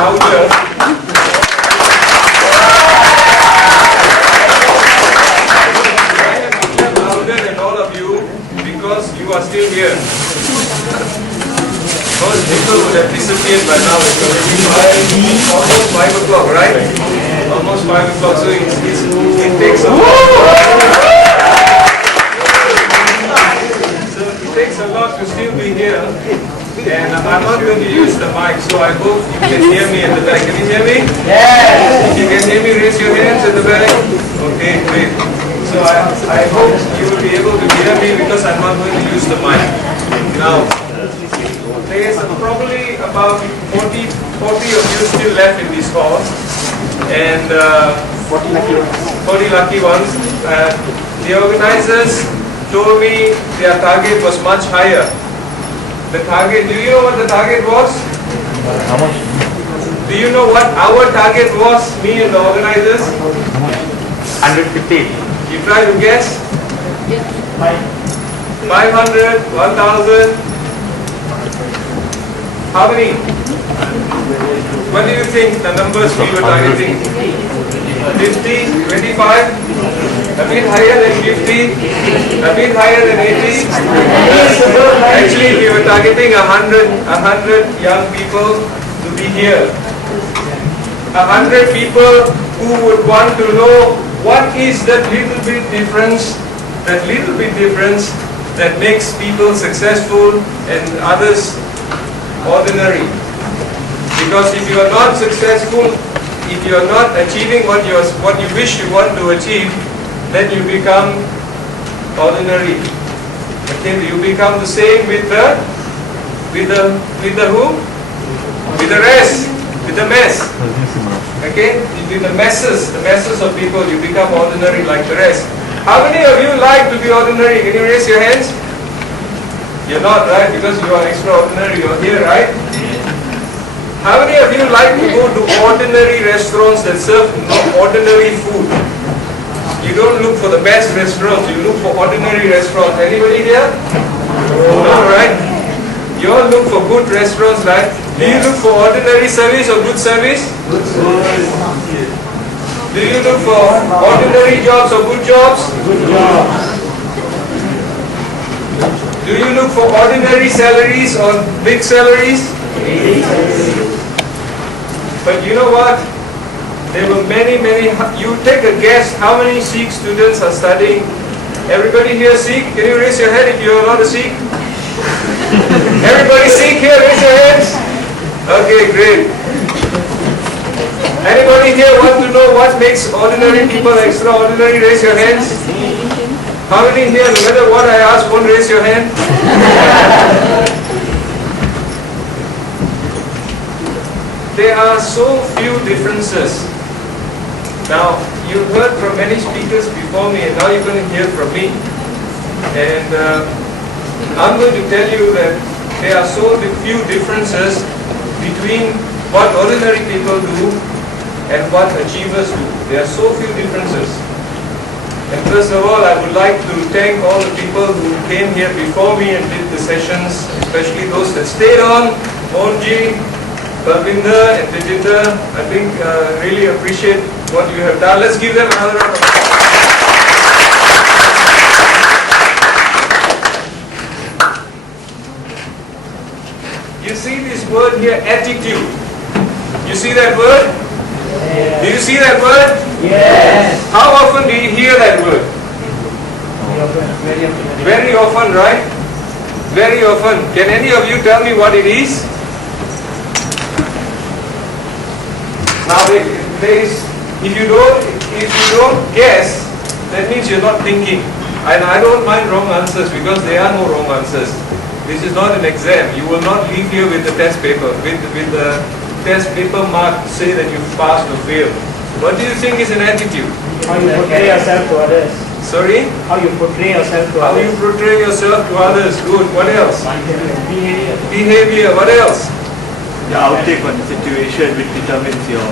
louder. Louder than all of you because you are still here. Most people would have disappeared by now. It's already almost 5 o'clock, right? Almost 5 o'clock. So it takes a lot. So it takes a lot to still be here. And I'm not going to use the mic, so I hope you can hear me at the back. Can you hear me? Yes! If you can hear me, raise your hands at the back. Okay, great. So I hope you will be able to hear me because I'm not going to use the mic. Now, there is probably about 40 of you still left in this hall. And 40 lucky ones. The organizers told me their target was much higher. The target, do you know what the target was? How much? Do you know what our target was, me and the organizers? 150. You try to guess? 500, 1,000. How many? What do you think the numbers we were targeting? 50, 25? A bit higher than 50, a bit higher than 80. Actually, we were targeting 100 young people to be here. 100 people who would want to know what is that little bit difference that makes people successful and others ordinary. Because if you are not successful, if you are not achieving what you wish you want to achieve, then you become ordinary. Okay, you become the same with the who? With the rest, with the mess. Okay, with the masses of people, you become ordinary like the rest. How many of you like to be ordinary? Can you raise your hands? You're not, right? Because you are extraordinary. You're here, right? How many of you like to go to ordinary restaurants that serve ordinary food? You don't look for the best restaurants, you look for ordinary restaurants. Anybody here? No, right? You all look for good restaurants, right? Do you look for ordinary service or good service? Good service. Do you look for ordinary jobs or good jobs? Good jobs. Do you look for ordinary salaries or big salaries? But you know what? There were many, you take a guess how many Sikh students are studying. Everybody here Sikh? Can you raise your hand if you are not a Sikh? Everybody Sikh here, raise your hands. Okay, great. Anybody here want to know what makes ordinary people extraordinary? Raise your hands. How many here, no matter what I ask, won't raise your hand? There are so few differences. Now, you've heard from many speakers before me, and now you're going to hear from me. And I'm going to tell you that there are so few differences between what ordinary people do and what achievers do. There are so few differences. And first of all, I would like to thank all the people who came here before me and did the sessions, especially those that stayed on, Monji, Harvinder and Tejinder. I think really appreciate what you have done. Let's give them another round of applause. You see this word here, attitude. You see that word? Yes. Do you see that word? Yes. How often do you hear that word? Very often, right? Very often. Can any of you tell me what it is? Now, if you don't guess, that means you're not thinking. And I don't mind wrong answers because there are no wrong answers. This is not an exam. You will not leave here with the test paper, with the test paper mark to say that you passed or failed. What do you think is an attitude? How you portray yourself to others. Sorry? How you portray yourself to How others. you portray yourself to others. Good. What else? Behavior. Behavior. What else? Your outtake on the situation which determines your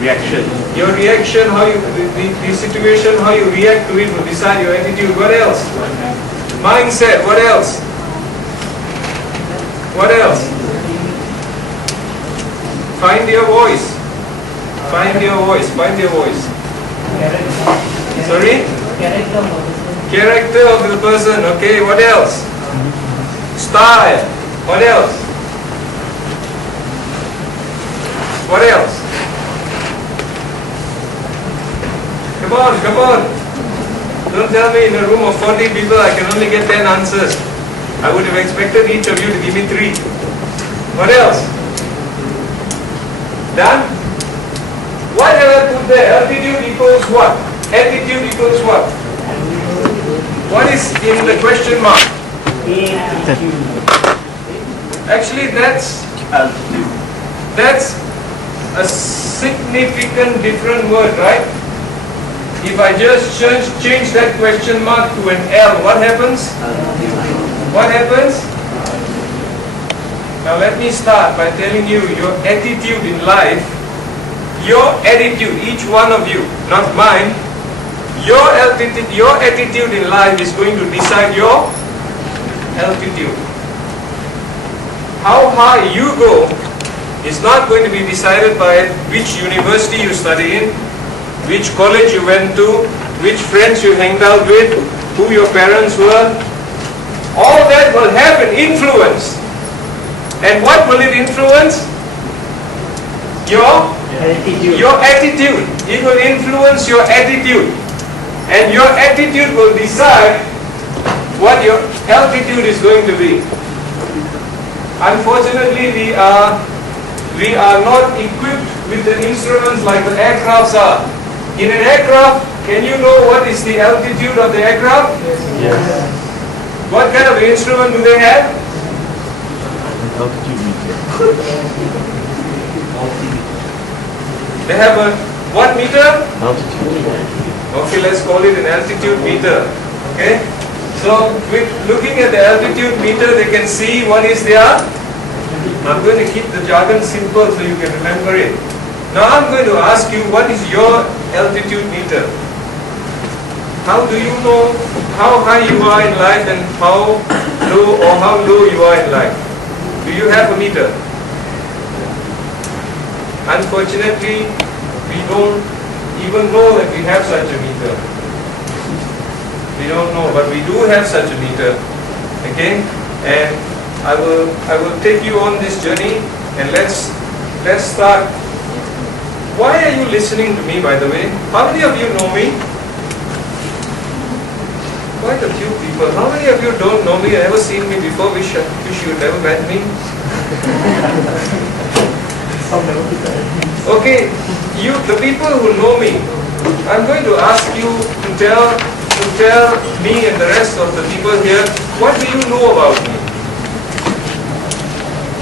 reaction. Your reaction, how you the situation, how you react to it will decide your attitude. What else? Mindset. What else? What else? Find your voice. Find your voice. Find your voice. Sorry? Character of the person. Okay, what else? Style. What else? What else? Come on, come on. Don't tell me in a room of 40 people I can only get 10 answers. I would have expected each of you to give me 3. What else? Done? What have I put there? Altitude equals what? Attitude equals what? What is in the question mark? Actually, that's a significant different word, right? If I just change that question mark to an L, what happens? What happens? Now let me start by telling you your attitude in life, your attitude, each one of you, not mine, your attitude in life is going to decide your altitude. How high you go is not going to be decided by which university you study in, which college you went to, which friends you hanged out with, who your parents were. All that will have an influence. And what will it influence? Your attitude. It will influence your attitude. And your attitude will decide what your altitude is going to be. Unfortunately, we are not equipped with the instruments like the aircrafts are. In an aircraft, can you know what is the altitude of the aircraft? Yes. What kind of instrument do they have? Altitude meter. They have a what meter? Altitude. Okay, let's call it an altitude meter. Okay? So, with looking at the altitude meter, they can see what is there. I'm going to keep the jargon simple so you can remember it. Now I'm going to ask you, what is your altitude meter? How do you know how high you are in life and how low you are in life? Do you have a meter? Unfortunately, we don't even know that we have such a meter. We don't know, but we do have such a meter. Okay? And I will take you on this journey, and let's start. Why are you listening to me, by the way? How many of you know me? Quite a few people. How many of you don't know me, ever seen me before, wish you never met me? Okay, the people who know me, I'm going to ask you to tell me and the rest of the people here, what do you know about me?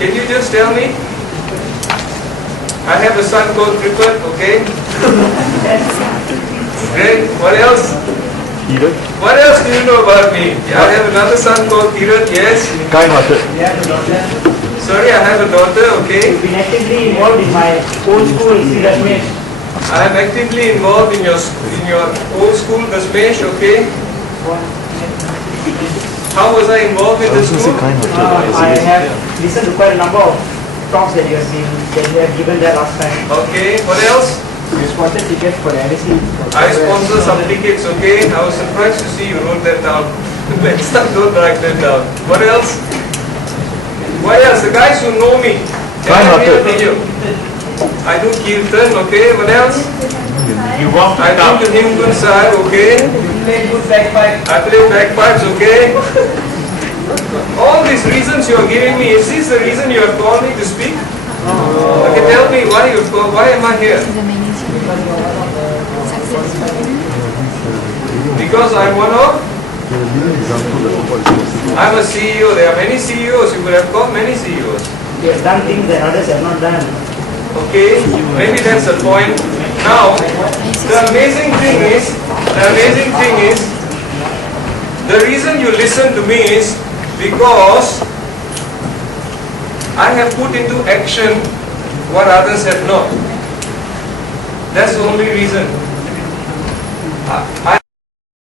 Can you just tell me? I have a son called Triplet, okay? Great. What else? Kirat. What else do you know about me? I have another son called Kirat, yes? Kind-hearted. Sorry, I have a daughter, okay? You've been actively involved in my old school, Dasmesh. I am actively involved in your old school, Dasmesh, okay? How was I involved in the school? I have listened to quite a number of talks that you have given there last time. Okay, what else? You sponsored tickets for the NSC. I sponsor some tickets, okay? I was surprised to see you wrote that down. Next time, don't write that down. What else? What else? The guys who know me. I do kirtan, okay? What else? You walk I down. do the Himgun side, okay? Play good bagpipe. I play bagpipes, okay? All these reasons you are giving me, is this the reason you have called me to speak? Okay, tell me why am I here? Because I'm one of? I'm a CEO. There are many CEOs. You could have called many CEOs. You have done things that others have not done. Okay, maybe that's the point. Now, the amazing thing is, the reason you listen to me is because I have put into action what others have not. That's the only reason. I